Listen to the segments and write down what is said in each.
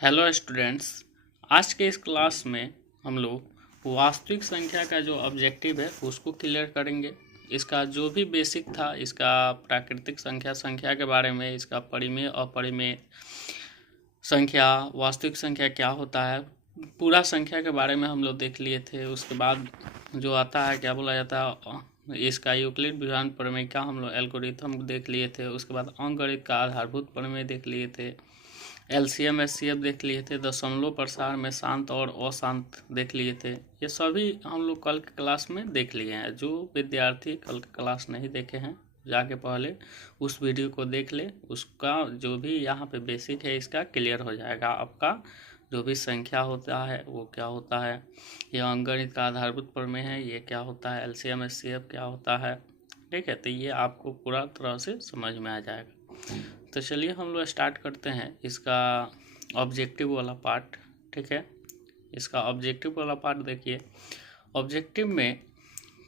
Hello students. आज के इस क्लास में हम लोग वास्तविक संख्या का जो ऑब्जेक्टिव है उसको क्लियर करेंगे। इसका जो भी बेसिक था, इसका प्राकृतिक संख्या के बारे में, इसका परिमेय और अपरिमेय संख्या, वास्तविक संख्या क्या होता है, पूरा संख्या के बारे में हम लोग देख लिए थे। उसके बाद जो आता है क्या बोला जाता है, इसका यूक्लिड विभाजन प्रमेय का हम लोग एल्गोरिथम देख लिए थे। उसके बाद अंकगणित का आधारभूत प्रमेय देख लिए थे, एलसीएम एचसीएफ देख लिए थे, दशमलव प्रसार में शांत और अशांत देख लिए थे। ये सभी हम लोग कल के क्लास में देख लिए हैं। जो विद्यार्थी कल के क्लास नहीं देखे हैं जाके पहले उस वीडियो को देख ले, उसका जो भी यहाँ पे बेसिक है इसका क्लियर हो जाएगा। आपका जो भी संख्या होता है वो क्या होता है, ये अंकगणित का आधारभूत प्रमेय है, ये क्या होता है, एलसीएम एचसीएफ क्या होता है, ठीक है। तो ये आपको पूरा तरह से समझ में आ जाएगा। तो चलिए हम लोग स्टार्ट करते हैं इसका ऑब्जेक्टिव वाला पार्ट, ठीक है। इसका ऑब्जेक्टिव वाला पार्ट देखिए। ऑब्जेक्टिव में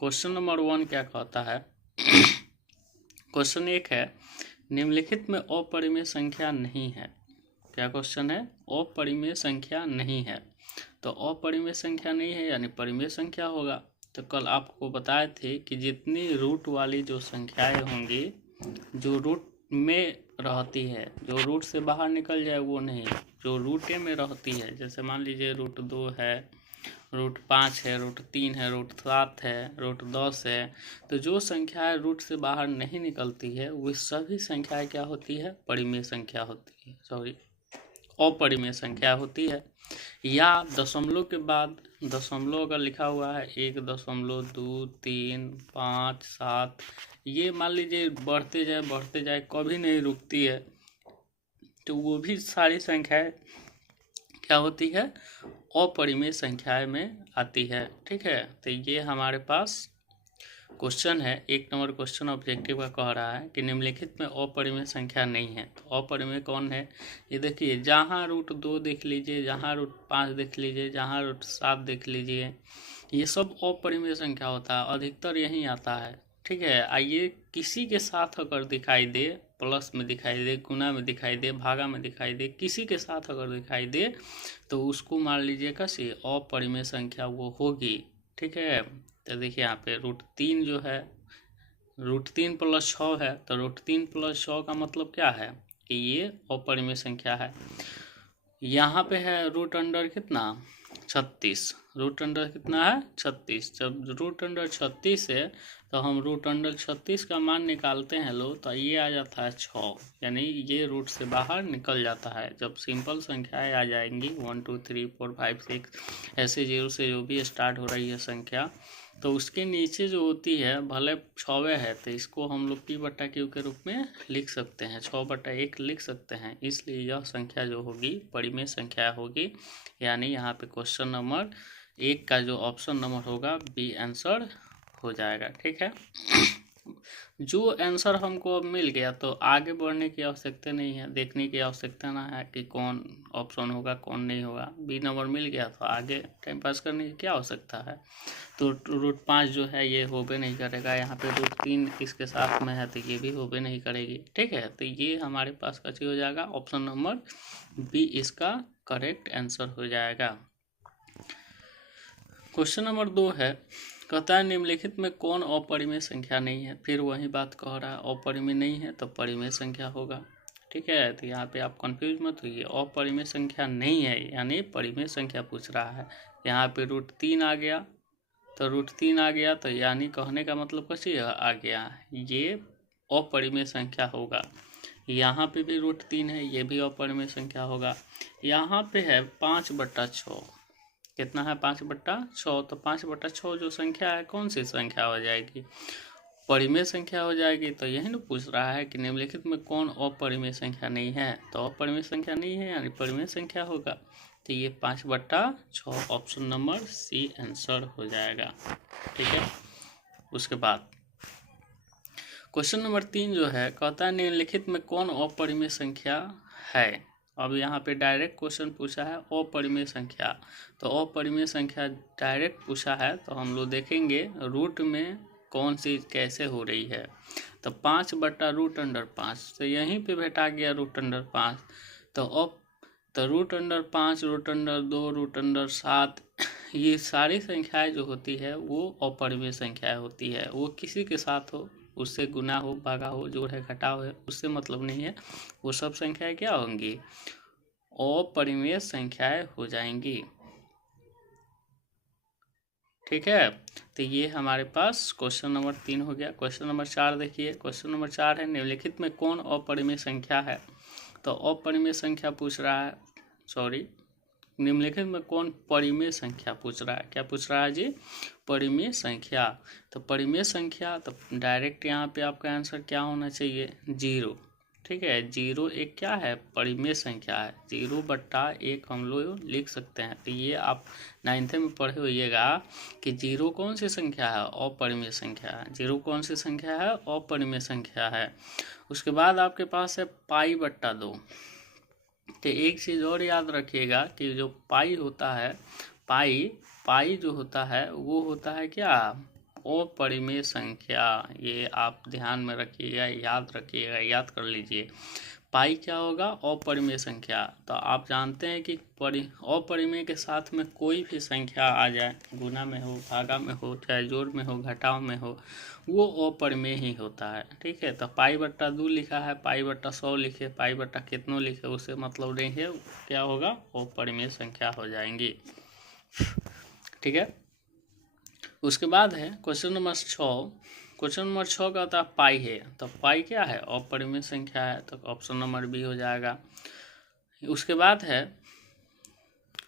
क्वेश्चन नंबर 1 क्या कहता है। क्वेश्चन 1 है, निम्नलिखित में अपरिमेय संख्या नहीं है। क्या क्वेश्चन है? अपरिमेय संख्या नहीं है। तो अपरिमेय संख्या नहीं है यानी परिमेय संख्या होगा। तो कल आपको बताए थे कि जितनी रूट वाली जो संख्याएं होंगी, जो रूट में रहती है, जो रूट से बाहर निकल जाए वो नहीं, जो रूटे में रहती है, जैसे मान लीजिए रूट 2 है, रूट 5 है, रूट 3 है, रूट 7 है, रूट 10 है। तो जो संख्याएं रूट से बाहर नहीं निकलती है वो सभी संख्याएं क्या होती है? परिमेय संख्या होती है, सॉरी अपरिमेय संख्या होती है। या दशमलव के बाद दशमलव अगर लिखा हुआ है 1.2, 3, 5, 7, ये मान लीजिए बढ़ते जाए कभी नहीं रुकती है, तो वो भी सारी संख्याएं क्या होती है? अपरिमेय संख्याएं में आती है, ठीक है। तो ये हमारे पास क्वेश्चन है, 1 नंबर क्वेश्चन ऑब्जेक्टिव का कह रहा है कि निम्नलिखित में अपरिमेय संख्या नहीं है। तो अपरिमेय कौन है? ये देखिए, जहाँ रूट 2 देख लीजिए, जहाँ रूट 5 देख लीजिए, जहाँ रूट 7 देख लीजिए, ये सब अपरिमेय संख्या होता है, अधिकतर यही आता है, ठीक है। आइए किसी के साथ अगर दिखाई दे, प्लस में दिखाई दे, गुना में दिखाई दे, भागा में दिखाई दे, किसी के साथ अगर दिखाई दे तो उसको मान लीजिए कैसे अपरिमेय संख्या वो होगी, ठीक है। तो देखिए यहाँ पे रूट 3 जो है, रूट 3 + 6 है, तो रूट 3 + 6 का मतलब क्या है कि ये अपरिमेय संख्या है। यहाँ पे है रूट अंडर कितना? 36। रूट अंडर कितना है? 36। जब रूट अंडर 36 है तो हम रूट अंडर 36 का मान निकालते हैं लोग, तो ये आ जाता है 6, यानी ये रूट से बाहर निकल जाता है। जब सिंपल संख्याएं आ जाएंगी 1 2 3 4 5 6 ऐसे जीरो से जो भी स्टार्ट हो रही है संख्या, तो उसके नीचे जो होती है भले 6वें है तो इसको हम लोग p/q के रूप में लिख सकते हैं, 6/1 लिख सकते हैं। इसलिए यह संख्या जो होगी परिमेय संख्या होगी, यानी यहाँ पे क्वेश्चन नंबर 1 का जो ऑप्शन नंबर होगा बी आंसर हो जाएगा, ठीक है। जो आंसर हमको अब मिल गया तो आगे बढ़ने की आवश्यकता नहीं है, देखने की आवश्यकता ना है कि कौन ऑप्शन होगा कौन नहीं होगा। बी नंबर मिल गया तो आगे टाइम पास करने की क्या आवश्यकता है। तो रूट 5 जो है ये होबे नहीं करेगा, यहाँ पे रूट 3 इसके साथ में है तो ये भी होबे नहीं करेगी, ठीक है। तो ये हमारे पास कैसे हो जाएगा? ऑप्शन नंबर बी इसका करेक्ट आंसर हो जाएगा। क्वेश्चन नंबर 2 है, कहता है निम्नलिखित में कौन अपरिमेय संख्या नहीं है। फिर वही बात कह रहा है, अपरिमेय नहीं है तो परिमेय संख्या होगा, ठीक है। तो यहाँ पे आप कंफ्यूज मत होइए, अपरिमेय संख्या नहीं है यानी परिमेय संख्या पूछ रहा है। यहाँ पे रूट 3 आ गया तो रूट 3 आ गया, तो यानी कहने का मतलब कैसे आ गया, ये अपरिमेय संख्या होगा। यहाँ पे भी रूट 3 है, ये भी अपरिमेय संख्या होगा। यहाँ पे है 5/6, कितना है? 5/6। तो 5/6 जो संख्या है कौन सी संख्या हो जाएगी? परिमेय संख्या हो जाएगी। तो यही ना पूछ रहा है कि निम्नलिखित में कौन अपरिमेय संख्या नहीं है, तो अपरिमेय संख्या नहीं है यानी परिमेय संख्या होगा। तो ये 5/6 ऑप्शन नंबर सी आंसर हो जाएगा, ठीक है। उसके बाद क्वेश्चन नंबर 3 जो है, कहता है निम्नलिखित में कौन अपरिमेय संख्या है। अब यहाँ पे डायरेक्ट क्वेश्चन पूछा है अपरिमेय संख्या, तो अपरिमेय संख्या डायरेक्ट पूछा है तो हम लोग देखेंगे रूट में कौन सी कैसे हो रही है। तो 5/√5, तो यहीं पे भेटा गया √5। तो √5, √2, √7 ये सारी संख्याएं जो होती है वो अपरिमेय संख्याएं होती है। वो किसी के साथ हो, उससे गुना हो, भागा हो, जोड़ है, घटाव है, उससे मतलब नहीं है। वो सब संख्याएं क्या होंगी? अपरिमेय संख्याएं हो जाएंगी। ठीक है, तो ये हमारे पास क्वेश्चन नंबर 3 हो गया। क्वेश्चन नंबर 4 देखिए। क्वेश्चन नंबर 4 है, निम्नलिखित में कौन अपरिमेय संख्या है? तो अपरिमेय संख्या पूछ रहा है, सॉरी, निम्नलिखित में कौन परिमेय संख्या पूछ रहा है? क्या पूछ रहा है जी? परिमेय संख्या। तो परिमेय संख्या, तो डायरेक्ट यहाँ पे आपका आंसर क्या होना चाहिए? 0। ठीक है, 0 एक क्या है? परिमेय संख्या है। 0/1 हम लोग लिख सकते हैं। तो ये आप 9th में पढ़े होइएगा कि 0 कौन सी संख्या है? अपरिमेय संख्या है। 0 कौन सी संख्या है? अपरिमेय संख्या है। उसके बाद आपके पास है π/2। तो एक चीज़ और याद रखिएगा कि जो पाई होता है, पाई जो होता है वो होता है क्या? अपरिमेय संख्या। ये आप ध्यान में रखिएगा, याद रखिएगा, याद कर लीजिए। पाई क्या होगा? अपरिमेय संख्या। तो आप जानते हैं कि अपरिमेय के साथ में कोई भी संख्या आ जाए, गुना में हो, भागा में हो, चाहे जोड़ में हो, घटाव में हो, वो अपरिमेय ही होता है। ठीक है, तो π/2 लिखा है, π/100 लिखे, π/ कितनों लिखे, उससे मतलब नहीं है, क्या होगा? अपरिमेय संख्या हो जाएंगी। ठीक है, उसके बाद है क्वेश्चन नंबर 6। क्वेश्चन नंबर 6 का होता है पाई है। तो पाई क्या है? अपरिमेय संख्या है, तो ऑप्शन नंबर बी हो जाएगा। उसके बाद है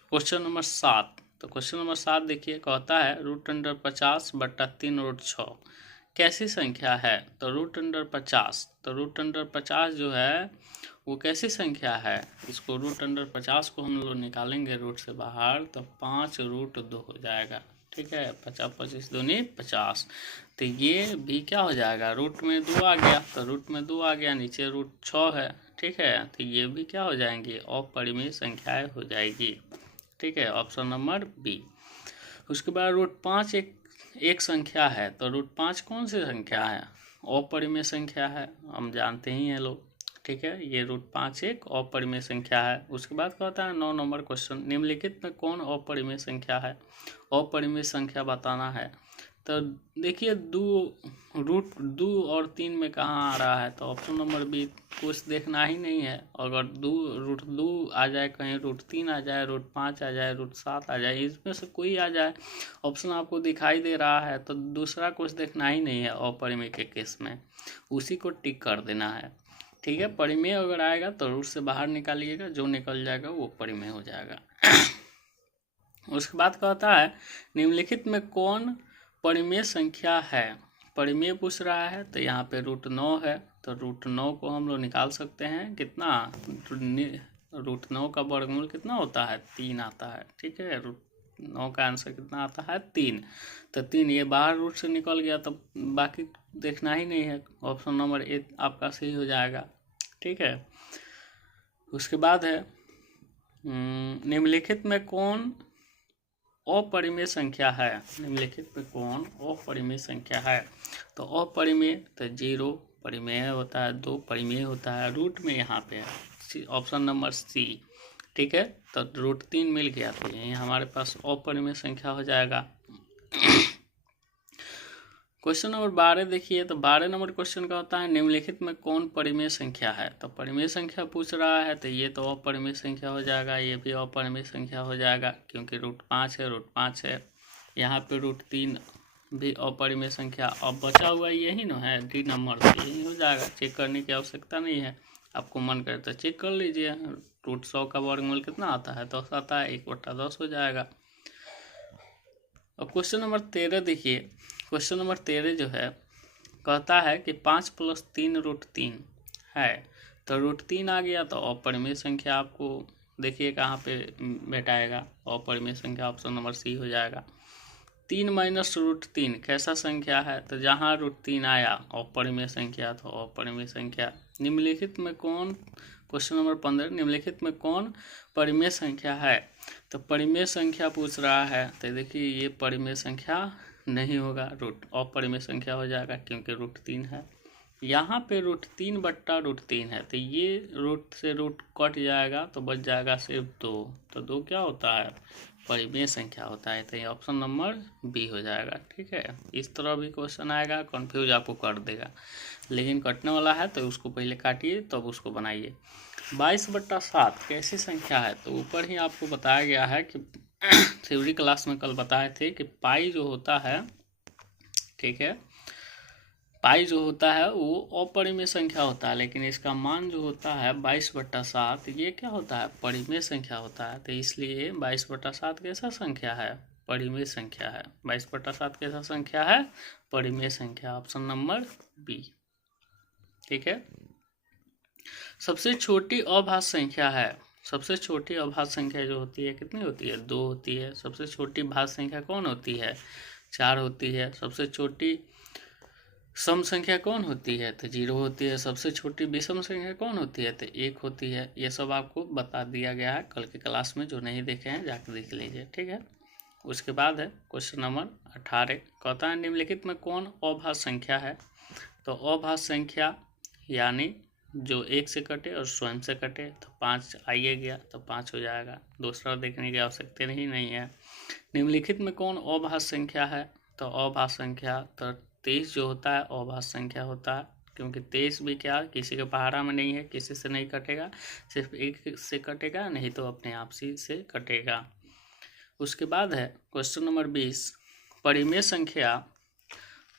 क्वेश्चन नंबर 7। तो क्वेश्चन नंबर 7 देखिए, कहता है √50/3√6 कैसी संख्या है? तो √50, तो √50 जो है वो कैसी संख्या है? इसको √50 को हम लोग निकालेंगे रूट से बाहर, तो 5√2 हो जाएगा। ठीक है, 50 25 दूनी 50। तो ये भी क्या हो जाएगा? रूट में 2 आ गया, तो रूट में 2 आ गया, नीचे √6 है। ठीक है, तो ये भी क्या हो जाएंगी? अपरिमेय संख्याएं हो जाएगी। ठीक है, ऑप्शन नंबर बी। उसके बाद √5 एक संख्या है। तो √5 कौन सी संख्या है? अपरिमेय संख्या है, हम जानते ही हैं लोग। ठीक है, ये √5 एक अपरिमेय संख्या है। उसके बाद कहता है 9 नंबर क्वेश्चन, निम्नलिखित में कौन अपरिमेय संख्या है? अपरिमेय संख्या बताना है। तो देखिए, 2 और 3 में कहाँ आ रहा है? तो ऑप्शन नंबर बी, कुछ देखना ही नहीं है। अगर √2 आ जाए, कहीं √3 आ जाए, √5 आ जाए, √7 आ जाए, इसमें से कोई आ जाए, ऑप्शन आपको दिखाई दे रहा है, तो दूसरा कुछ देखना ही नहीं है अपरिमेय के केस में, उसी को टिक कर देना है। ठीक है, परिमेय अगर आएगा तो रूट से बाहर निकालिएगा, जो निकल जाएगा वो परिमेय हो जाएगा। उसके बाद कहता है निम्नलिखित में कौन परिमेय संख्या है? परिमेय पूछ रहा है, तो यहाँ पे √9 है, तो √9 को हम लोग निकाल सकते हैं। कितना? √9 का वर्गमूल कितना होता है? 3 आता है। ठीक है, √9 का आंसर कितना आता है? 3। तो 3 ये बाहर रूट से निकल गया, तो बाकी देखना ही नहीं है, ऑप्शन नंबर ए आपका सही हो जाएगा। ठीक है, उसके बाद है निम्नलिखित में कौन अपरिमेय संख्या है? निम्नलिखित में कौन अपरिमेय संख्या है? तो अपरिमेय, तो 0 परिमेय होता है, 2 परिमेय होता है, रूट में यहाँ पे है ऑप्शन नंबर सी। ठीक है, तो √3 मिल गया, तो यही हमारे पास अपरिमेय संख्या हो जाएगा। क्वेश्चन नंबर 12 देखिए, तो 12 नंबर क्वेश्चन का होता है निम्नलिखित में कौन परिमेय संख्या है? तो परिमेय संख्या पूछ रहा है, तो ये तो अपरिमेय संख्या हो जाएगा, ये भी अपरिमेय संख्या हो जाएगा, क्योंकि √5 है, √5 है। यहाँ पे √3 भी अपरिमेय संख्या। अब बचा हुआ यही ना है, डी नंबर, तो यही हो जाएगा, चेक करने की आवश्यकता नहीं है। आपको मन करे तो चेक कर लीजिए। √100 का वर्गमूल कितना आता है? 10 आता है, 1/10 हो जाएगा। अब क्वेश्चन नंबर 13 देखिए। क्वेश्चन नंबर 13 जो है, कहता है कि 5 + 3 √3 है। तो √3 आ गया, तो अपरिमेय संख्या आपको देखिए कहाँ पे बैठाएगा, अपरिमेय संख्या ऑप्शन नंबर सी हो जाएगा। 3 - √3 कैसा संख्या है? तो जहाँ √3 आया अपरिमेय संख्या, तो अपरिमेय संख्या। निम्नलिखित में कौन, क्वेश्चन नंबर 15, निम्नलिखित में कौन परिमेय संख्या है? तो परिमेय संख्या पूछ रहा है, तो देखिए ये परिमेय संख्या नहीं होगा, अपरिमेय संख्या हो जाएगा, क्योंकि √3 है। यहाँ पे √3/√3 है, तो ये रूट से रूट कट जाएगा तो बच जाएगा सिर्फ 2। तो 2 क्या होता है? परिमेय संख्या होता है। तो ये ऑप्शन नंबर बी हो जाएगा। ठीक है, इस तरह भी क्वेश्चन आएगा, कंफ्यूज आपको कर देगा, लेकिन कटने वाला है तो उसको पहले काटिए तब उसको बनाइए। 22/7 कैसी संख्या है? तो ऊपर ही आपको बताया गया है कि थ्योरी क्लास में कल बताए थे कि पाई जो होता है, ठीक है, पाई जो होता है वो अपरिमेय संख्या होता है, लेकिन इसका मान जो होता है 22/7 ये क्या होता है? परिमेय संख्या होता है। तो इसलिए 22/7 कैसा संख्या है? परिमेय संख्या है। 22/7 कैसा संख्या है? परिमेय संख्या, ऑप्शन नंबर बी। ठीक है, सबसे छोटी अभाज्य संख्या है। सबसे छोटी अभाज्य संख्या जो होती है कितनी होती है? 2 होती है। सबसे छोटी भाज्य संख्या कौन होती है? 4 होती है। सबसे छोटी सम संख्या कौन होती है? तो 0 होती है। सबसे छोटी विषम संख्या कौन होती है? तो 1 होती है। ये सब आपको बता दिया गया है कल की क्लास में, जो नहीं देखे हैं जाकर देख लीजिए। ठीक है, उसके बाद है क्वेश्चन नंबर 18, कहता है निम्नलिखित में कौन अभाज्य संख्या है? तो अभाज्य संख्या यानी जो 1 से कटे और स्वयं से कटे, तो 5 आइए गया तो 5 हो जाएगा, दूसरा देखने की आवश्यकता नहीं है। निम्नलिखित में कौन अभाज्य संख्या है? तो अभाज्य संख्या तो 23 जो होता है अभाज्य संख्या होता है, क्योंकि 23 भी क्या किसी के पहाड़ा में नहीं है, किसी से नहीं कटेगा, सिर्फ 1 से कटेगा, नहीं तो अपने आप से कटेगा। उसके बाद है क्वेश्चन नंबर 20, परिमेय संख्या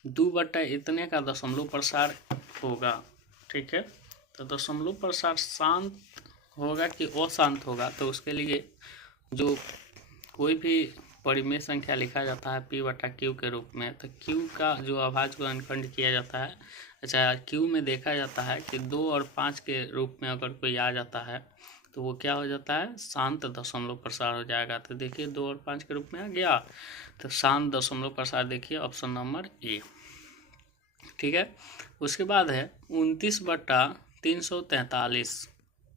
2/इतने का दशमलव प्रसार होगा। ठीक है, तो दशमलव प्रसार शांत होगा कि अशांत होगा? तो उसके लिए जो कोई भी परिमेय संख्या लिखा जाता है P/Q के रूप में, तो Q का जो अभाज्य गुणनखंड किया जाता है, अच्छा Q में देखा जाता है कि 2 और 5 के रूप में अगर कोई आ जाता है तो वो क्या हो जाता है? शांत दशमलव प्रसार हो जाएगा। तो देखिए 2 और 5 के रूप में आ गया तो शांत दशमलव प्रसार, देखिए ऑप्शन नंबर ए। ठीक है, उसके बाद है 29/343।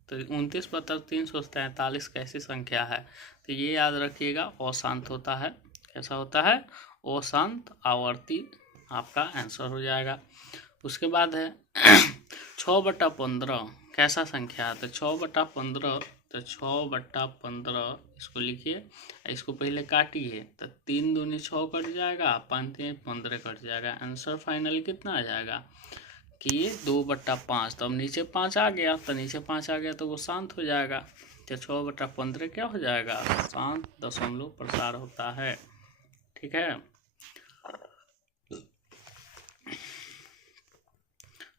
तो 29/343 कैसी संख्या है? तो ये याद रखिएगा अशांत होता है। कैसा होता है? अशांत आवर्ती आपका आंसर हो जाएगा। उसके बाद है 6/15 कैसा संख्या है? तो 6/15, तो 6/15 इसको लिखिए, इसको पहले काटिए, तो 3 दूनी 6 कट जाएगा, 5 15 कट जाएगा, आंसर फाइनल कितना आ जाएगा कि ये 2/5। तो अब नीचे 5 आ गया, तो नीचे 5 आ गया तो वो शांत हो जाएगा। तो 6/15 क्या हो जाएगा? शांत दशमलव प्रसार होता है। ठीक है,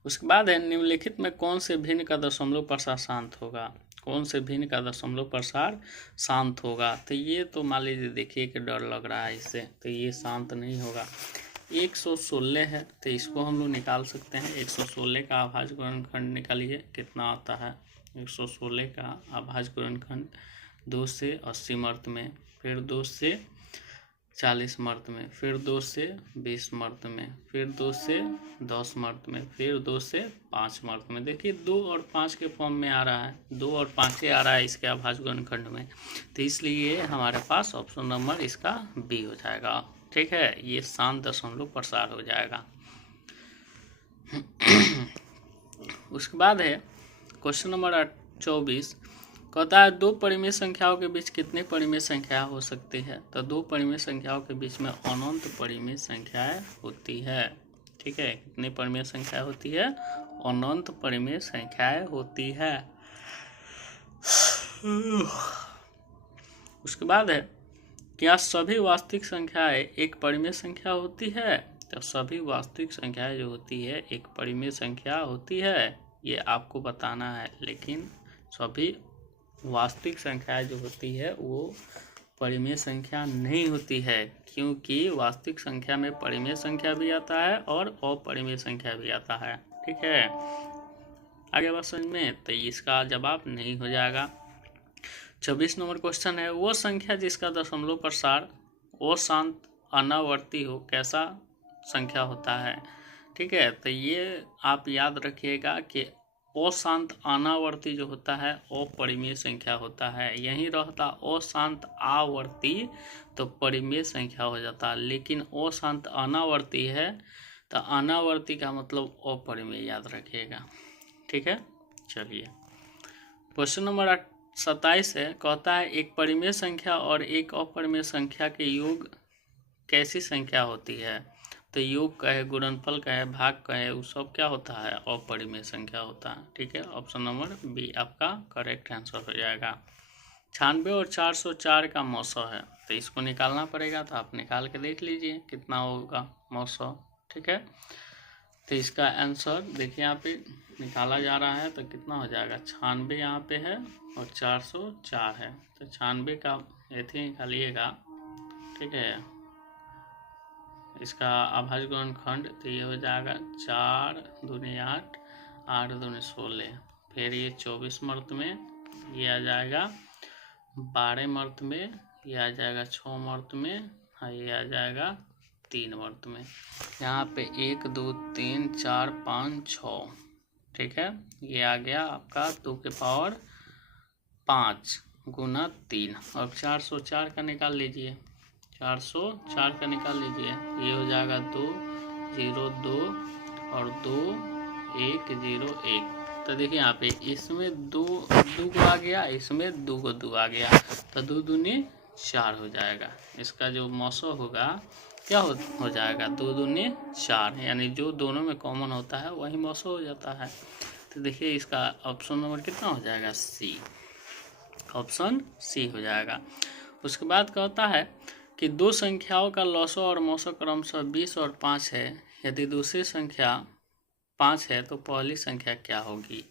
उसके बाद है निम्नलिखित में कौन से भिन्न का दशमलव प्रसार शांत होगा? कौन से भिन्न का दशमलव प्रसार शांत होगा? तो ये तो मान लीजिए देखिए कि डर लग रहा है इससे, तो ये शांत नहीं होगा। 116 है, तो इसको हम लोग निकाल सकते हैं। 116 का अभाज्य गुणनखंड निकालिए, कितना आता है? 116 का अभाज्य गुणनखंड 2 से 80 मर्द में, फिर 2 से 40 मर्द में, फिर 2 से 20 मर्द में, फिर 2 से 10 मर्द में, फिर 2 से 5 मर्द में। देखिए 2 और 5 के फॉर्म में आ रहा है, 2 और 5 ही आ रहा है इसके अभाज्य गुणनखंड में, तो इसलिए हमारे पास ऑप्शन नंबर इसका बी हो जाएगा। ठीक है, ये शांत दशमलव प्रसार हो जाएगा। उसके बाद है क्वेश्चन नंबर 24, कहता है 2 परिमेय संख्याओं के बीच कितनी परिमेय संख्या हो सकती है? तो 2 परिमेय संख्याओं के बीच में अनंत परिमेय संख्याएं होती है। ठीक है, कितनी परिमेय संख्या होती है? अनंत परिमेय संख्याएं होती है। उसके बाद है क्या सभी वास्तविक संख्याएं एक परिमेय संख्या होती है? तो सभी वास्तविक संख्याएं जो होती है एक परिमेय संख्या होती है, ये आपको बताना है। लेकिन सभी वास्तविक संख्याएं जो होती है वो परिमेय संख्या नहीं होती है, क्योंकि वास्तविक संख्या में परिमेय संख्या भी आता है और अपरिमेय संख्या भी आता है। ठीक है, आगे बात समझ में? तो इसका जवाब नहीं हो जाएगा। 24 नंबर क्वेश्चन है वो संख्या जिसका दशमलव प्रसार अशांत अनावर्ती हो कैसा संख्या होता है? ठीक है, तो ये आप याद रखिएगा कि अशांत अनावर्ती जो होता है अपरिमेय संख्या होता है। यहीं रहता अशांत आवर्ती तो परिमेय संख्या हो जाता है, लेकिन अशांत अनावर्ती है तो अनावर्ती का मतलब अपरिमेय याद रखिएगा। ठीक है, चलिए क्वेश्चन नंबर 27 है, कहता है एक परिमेय संख्या और एक अपरिमेय संख्या के योग कैसी संख्या होती है। तो योग का है, गुणनफल का है, भाग का है, वो सब क्या होता है, अपरिमेय संख्या होता है। ठीक है, ऑप्शन नंबर बी आपका करेक्ट आंसर हो जाएगा। 96 और 404 का 900 है, तो इसको निकालना पड़ेगा, तो आप निकाल के देख लीजिए कितना होगा 900। ठीक है, तो इसका आंसर देखिए यहाँ पे निकाला जा रहा है, तो कितना हो जाएगा, 96 यहाँ पे है और 404 है, तो 96 का एथी निकालिएगा। ठीक है, इसका अभाज्य गुणनखंड, तो ये हो जाएगा 4 दूनी 8, 8 दूनी 16, फिर ये 24 मर्त में, ये आ जाएगा 12 मर्त में, ये आ जाएगा 6 मर्त में, और ये आ जाएगा 3 मर्त में। यहाँ पे 1 2 3 4 5 6। ठीक है, ये आ गया आपका 2 के पावर 5 गुना 3, और 404 का निकाल लीजिए, 404 का निकाल लीजिए, ये हो जाएगा 2 0 2 और 2 1 0 1। तो देखिए यहाँ पे इसमें दो को आ गया, इसमें 2 को 2 आ गया, तो 2 दूनी 4 हो जाएगा। इसका जो मौसो होगा क्या हो जाएगा, 2 दूनी 4, यानी जो दोनों में कॉमन होता है वही मौसो हो जाता है। तो देखिए इसका ऑप्शन नंबर कितना हो जाएगा, सी, ऑप्शन सी हो जाएगा। उसके बाद कहता है कि दो संख्याओं का लॉसो और मौसो क्रमशः 20 और 5 है, यदि दूसरी संख्या 5 है तो पहली संख्या क्या होगी।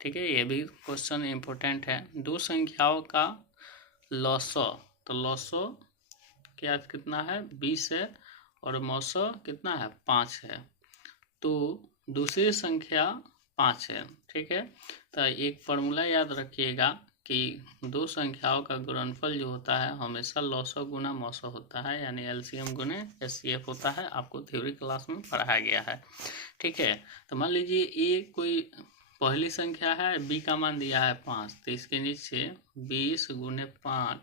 ठीक है, ये भी क्वेश्चन इम्पोर्टेंट है। दो संख्याओं का लॉसो, तो लॉसो क्या कितना है, 20 है, और मौसो कितना है, 5 है, तो दूसरी संख्या 5 है। ठीक है, तो एक फार्मूला याद रखिएगा कि दो संख्याओं का गुणनफल जो होता है हमेशा लॉसो गुना मौसो होता है, यानी एलसीएम गुने एचसीएफ होता है, आपको थ्योरी क्लास में पढ़ाया गया है। ठीक है, तो मान लीजिए ए कोई पहली संख्या है, बी का मान दिया है 5, तो इसके नीचे 20 गुने 5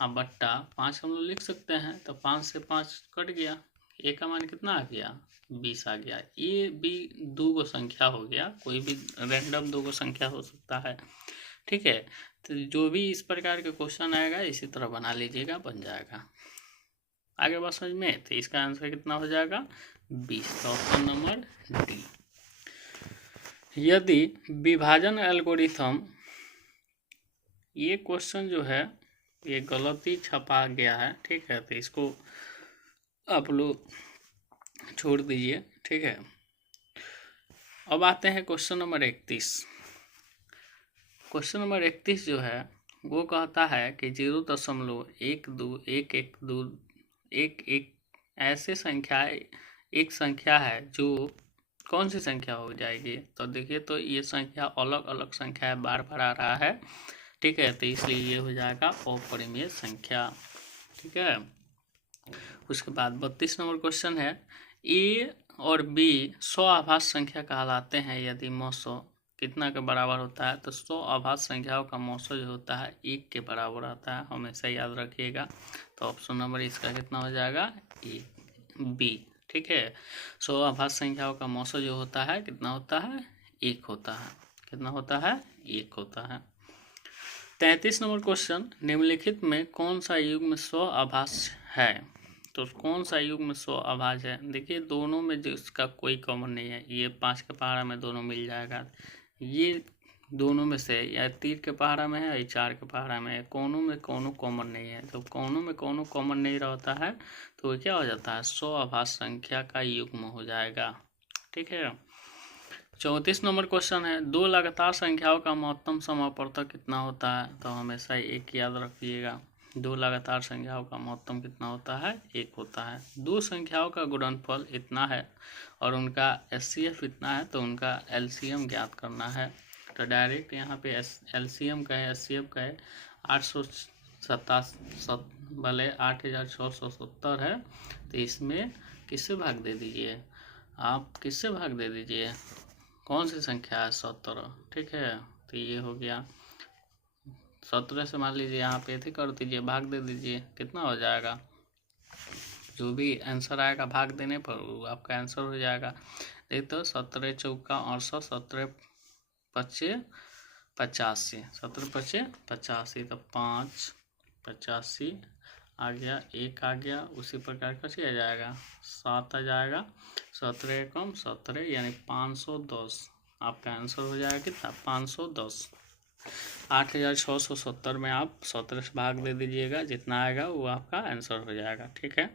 अब बट्टा 5 हम लोग लिख सकते हैं, तो 5 से 5 कट गया, ए का मान कितना आ गया, 20 आ गया। ए बी दो गो संख्या हो गया, कोई भी रैंडम दो गो संख्या हो सकता है। ठीक है, तो जो भी इस प्रकार के क्वेश्चन आएगा इसी तरह बना लीजिएगा, बन जाएगा। आगे बात समझ में, तो इसका आंसर कितना हो जाएगा, 20, तो ऑप्शन नंबर डी। यदि विभाजन एल्गोरिथम, ये क्वेश्चन जो है ये गलती छपा गया है। ठीक है, तो इसको आप लोग छोड़ दीजिए। ठीक है, अब आते हैं क्वेश्चन नंबर 31। क्वेश्चन नंबर 31 जो है वो कहता है कि 0.1211 ऐसे संख्या, एक संख्या है जो कौन सी संख्या हो जाएगी। तो देखिए, तो ये संख्या अलग अलग संख्या है, बार बार आ रहा है। ठीक है, तो इसलिए ये हो जाएगा अपरिमेय संख्या। ठीक है, उसके बाद 32 नंबर क्वेश्चन है, ए और बी 100 आभाज्य संख्या कहलाते हैं यदि मौसो कितना के बराबर होता है। तो 100 आभाज्य संख्याओं का मौसो जो होता है 1 के बराबर आता है, हमेशा याद रखिएगा। तो ऑप्शन नंबर इसका कितना हो जाएगा, ए बी। ठीक है, 100 आभाज्य संख्याओं का मौसो जो होता है कितना होता है, 1 होता है। कितना होता है, 1 होता है। 33 नंबर क्वेश्चन, निम्नलिखित में कौन सा युग्म 100 आभाज्य है। तो कौन सा युग्म 100 आभाज्य है, देखिए दोनों में जिसका कोई कॉमन नहीं है, ये 5 के पहाड़ा में दोनों मिल जाएगा, ये दोनों में से या 3 के पहाड़ा में है या 4 के पहाड़ा में है, कोनों में कोनो कॉमन नहीं है। तो कोनों में कोनो कॉमन नहीं रहता है तो वो क्या हो जाता है, 100 आभाज्य संख्या का युग्म हो जाएगा। ठीक है, 34 नंबर क्वेश्चन है, दो लगातार संख्याओं का महत्तम समापवर्तक कितना होता है। तो हमेशा एक याद रखिएगा, दो लगातार संख्याओं का महत्तम कितना होता है, 1 होता है। दो संख्याओं का गुणनफल इतना है और उनका एचसीएफ इतना है, तो उनका एलसीएम ज्ञात करना है। तो डायरेक्ट यहाँ पे एलसीएम का है, एचसीएफ का है 887 भले 8670 है, तो इसमें किससे भाग दे दीजिए, आप किससे भाग दे दीजिए, कौन सी संख्या है, 17। ठीक है, तो ये हो गया 17 से मान लीजिए यहाँ पे थे कर दीजिए, भाग दे दीजिए, कितना हो जाएगा, जो भी आंसर आएगा भाग देने पर वो आपका आंसर हो जाएगा। देख तो 17 चौका 68, 17 पच्चे 85, 17 पच्चे 85, तो 5 85 आ गया, 1 आ गया। उसी प्रकार कैसे आ जाएगा, 7 आ जाएगा, 17 कम 17 यानी 510 आपका आंसर हो जाएगा। कितना, 510। 8670 में आप 17 से भाग दे दीजिएगा, जितना आएगा वो आपका आंसर हो जाएगा। ठीक है।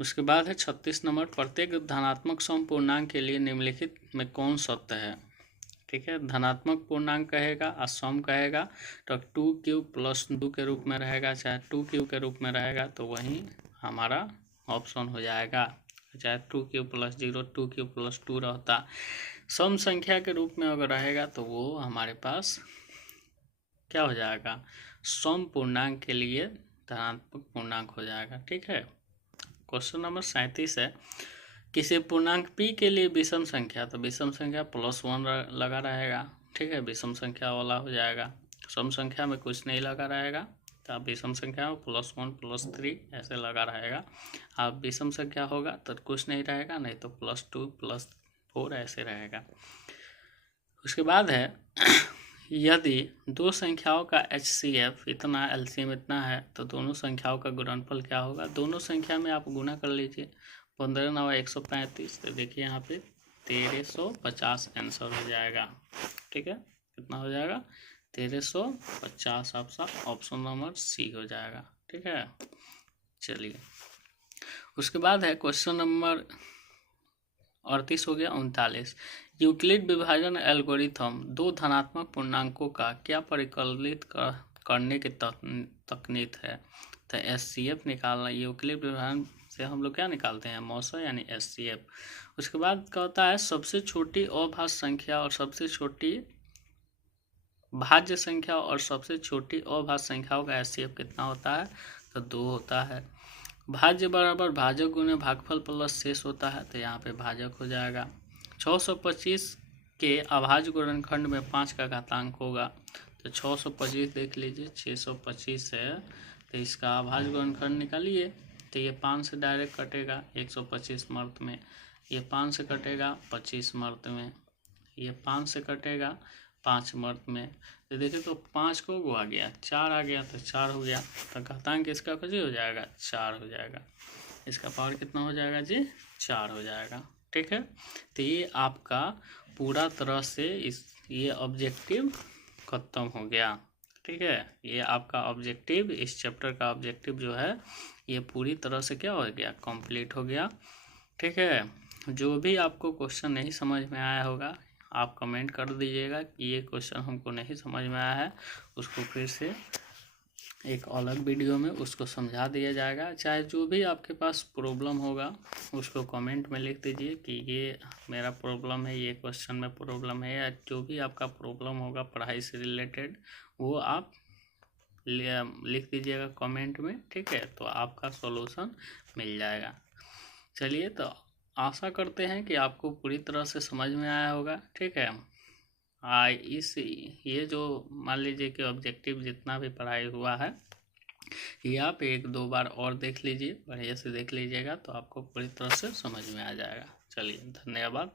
उसके बाद है 36 नंबर, प्रत्येक धनात्मक सम पूर्णांक के लिए निम्नलिखित में कौन सत्य है। ठीक है, धनात्मक पूर्णांक कहेगा और सम कहेगा तो 2q+2 के रूप में रहेगा, चाहे 2q के रूप में रहेगा तो वही हमारा ऑप्शन हो जाएगा। चाहे 2q+0 2q+2 रहता, सम संख्या के रूप में अगर रहेगा तो वो हमारे पास क्या हो जाएगा, सम पूर्णांक के लिए धनात्मक पूर्णांक हो जाएगा। ठीक है। क्वेश्चन नंबर 37 है, किसी पूर्णांक p के लिए विषम संख्या, तो विषम संख्या +1 लगा रहेगा। ठीक है, विषम संख्या वाला हो जाएगा। सम संख्या में कुछ नहीं लगा रहेगा, तो आप विषम संख्या में +1 +3 ऐसे लगा रहेगा। आप विषम संख्या होगा तो कुछ नहीं रहेगा, नहीं तो +2 +4 ऐसे रहेगा। उसके बाद है यदि दो संख्याओं का HCF इतना, LCM इतना है, तो दोनों संख्याओं का गुणनफल क्या होगा। दोनों संख्या में आप गुना कर लीजिए, 15 9 135, तो देखिए यहाँ पे 1350 आंसर हो जाएगा। ठीक है, कितना हो जाएगा, 1350 आपका ऑप्शन नंबर सी हो जाएगा। ठीक है, चलिए उसके बाद है क्वेश्चन नंबर 38 हो गया। 39, यूक्लिड विभाजन एल्गोरिथम दो धनात्मक पूर्णांकों का क्या परिकलित करने की तकनीक है। तो HCF निकालना, यूक्लिड विभाजन से हम लोग क्या निकालते हैं, मौसा यानी HCF। उसके बाद कहता है सबसे छोटी अभाज्य संख्या और सबसे छोटी भाज्य संख्या और सबसे छोटी अभाज्य संख्याओं का HCF कितना होता है, तो 2 होता है। भाज्य बराबर भाजक गुने भागफल प्लस शेष होता है, तो यहाँ पे भाजक हो जाएगा। 625 के अभाज्य गुणनखंड में 5 का घातांक होगा, तो 625 देख लीजिए, 625 है तो इसका अभाज्य गुणनखंड निकालिए, तो ये 5 से डायरेक्ट कटेगा 125 मर्द में, ये 5 से कटेगा 25 मर्द में, ये 5 से कटेगा 5 मर्द में, तो देखिए तो 5 को आ गया, 4 आ गया तो 4 हो गया, तो घातांक इसका कुछ हो जाएगा 4 हो जाएगा। इसका पावर कितना हो जाएगा जी, 4 हो जाएगा। ठीक है, तो ये आपका पूरा तरह से ये ऑब्जेक्टिव खत्म हो गया। ठीक है, ये आपका ऑब्जेक्टिव, इस चैप्टर का ऑब्जेक्टिव जो है ये पूरी तरह से क्या हो गया, कंप्लीट हो गया। ठीक है, जो भी आपको क्वेश्चन नहीं समझ में आया होगा आप कमेंट कर दीजिएगा कि ये क्वेश्चन हमको नहीं समझ में आया है, उसको फिर से एक अलग वीडियो में उसको समझा दिया जाएगा। चाहे जो भी आपके पास प्रॉब्लम होगा उसको कमेंट में लिख दीजिए कि ये मेरा प्रॉब्लम है, ये क्वेश्चन में प्रॉब्लम है, या जो भी आपका प्रॉब्लम होगा पढ़ाई से रिलेटेड वो आप लिख दीजिएगा कमेंट में। ठीक है, तो आपका सॉल्यूशन मिल जाएगा। चलिए, तो आशा करते हैं कि आपको पूरी तरह से समझ में आया होगा। ठीक है, ये जो मान लीजिए कि ऑब्जेक्टिव जितना भी पढ़ाई हुआ है ये आप 1-2 बार और देख लीजिए, बढ़िया से देख लीजिएगा तो आपको पूरी तरह से समझ में आ जाएगा। चलिए, धन्यवाद।